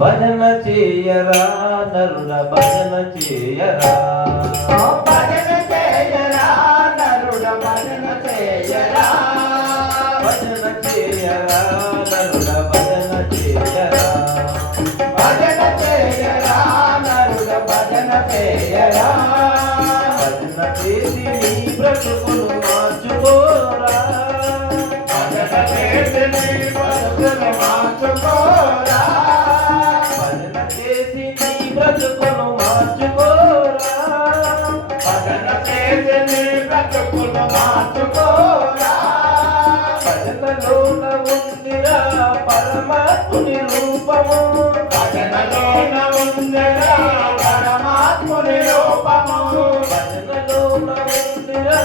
భజన చేయరా నరుడ భజన చేయరా, భజన చేయరా నరుడ భజన చేయరా, భజన చేయరా నరుడ భజన చేయరా, భజన చేయరా నరుడ భజన చేయరా, భజన చేసి నీ బ్రతుకును మార్చుకోరా, భజన చేసి నీ బ్రతుకును మార్చుకోరా, భజన చేసి నీ బ్రతుకును మార్చుకోరా, భజన చేసి నీ బ్రతుకును మార్చుకోరా, భజనలోన ఉందిరా పరమాత్ముని రూపము, భజనలోన ఉందిరా పరమాత్ముని రూపము, భజనలోన ఉందిరా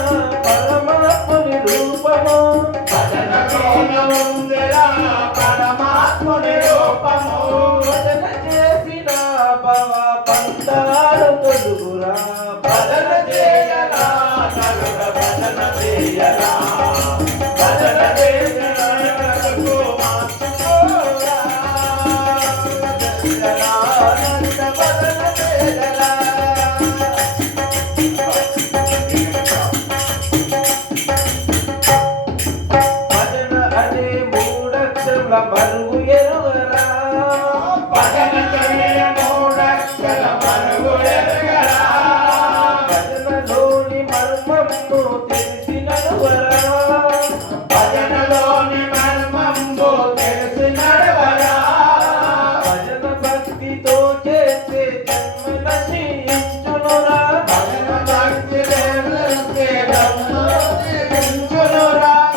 పరమాత్ముని రూపము, భజనలోన ఉందిరా పరమాత్ముని రూపము, భజన చేసిన భవ పంతాలు తొలుగురా, భజన చేయరా నరుడ భజన చేయరా, భజన చేయరా నరుడు మార్చుకోరా, చేయరా నరుడ భజన చేయరా. భజన అనే మూడక్షల మరుగు ఎరుగరా, భజన చేయ మూడక్షర మరుగు ఎరుగరా, భజనలోని మర్మము తెలిసి నడువరా, భజనలోని మర్మంబు తెలిసి నడవరా, భజన భక్తితో చేసే జన్మ నశించునురా, భజన భక్తి తెలిసి ధర్మోదించునురా,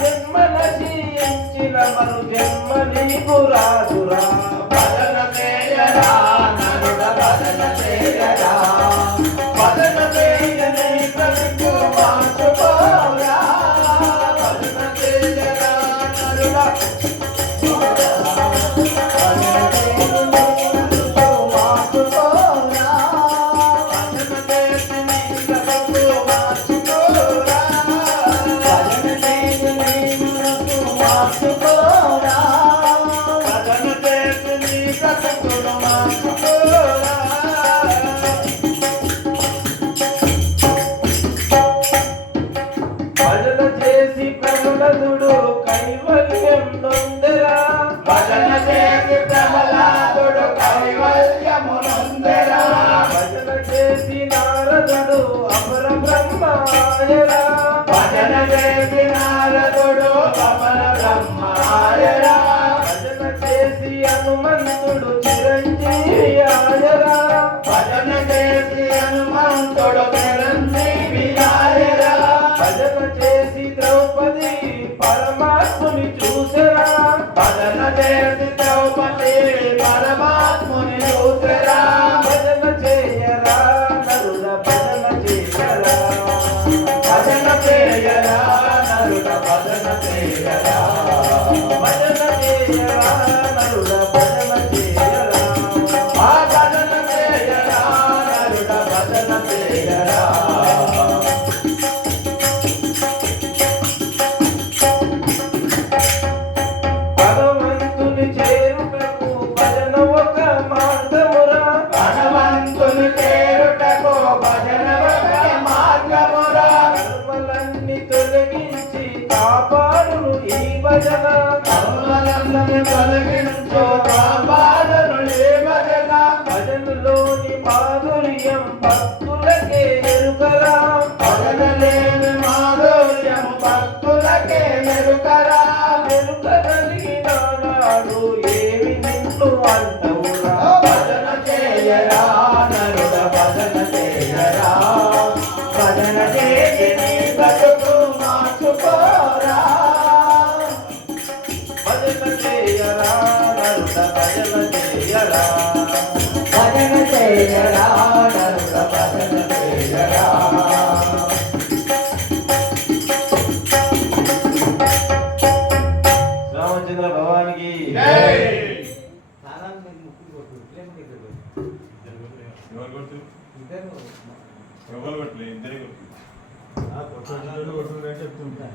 జన్మ నశించిన మరు జన్మ నీకు రాదురా, భజన చేయరా నరుడ భజన చేయరా, భజన చేయని బ్రతుకు మార్చుకోరా, భజన చేయరా నరుడ భజన చేసి ప్రహ్లాదుడు కైవల్యం నొందెరా, భజన చేసి ప్రహ్లాదుడు కైవల్యమునందెరా, భజన చేసి నారదుడు అపర బ్రహ్మాయరా, భజన చేసి నారదుడు అమర బ్రహ్మాయరా, భజన చేసి హనుమంతుడు చిరంజీవి ఆయరా, భజన చేసి హనుమంతుడు చిరంజీవి ఆయరా, భజన చేసి ద్రౌపది పరమాత్ముని చూసరా, భజన చేసి ద్రౌపది పరమాత్ముని చూసరా, భజన చేయరా నరుడ భజన చేయరా, భజన చేయరా నరుడ భజన చేయరా, భజన చేయరా నరుడ భజన చేయరా, ఆ భజన చేయరా నరుడ భజన చేయరా. భగవంతుని చేరుటకు భజన ఒక మార్గమురా, భగవంతుని చేరుటకు భజన ఒక మార్గమురా, కర్మలన్నీ తొలగించి కాపాడును ఈ భజన, కర్మలందరినీ తొలగించు కాపాడును ఈ భజన, భజనలోని మాధుర్యం భక్తులకే ఎరుకరా, భజన లేని మాధుర్యం భక్తులకే మెరుకరా, ఎరుకగలిగిన నాడు ఏమి నిన్ను అంటవురా, భజన చేయరా నరుడ భజన చేయరా, భజన చేసి నీ బ్రతుకు మార్చుకోరా, భజన చేయరా నరుడ భజన చేయరా, భజన చేయరా నరుడ భజన చేయరా. రామచంద్ర భగవానికి ఎవరు కొట్టు ఎవరు కొట్టలేదు ఇద్దరే కొట్టు చెప్తుంటా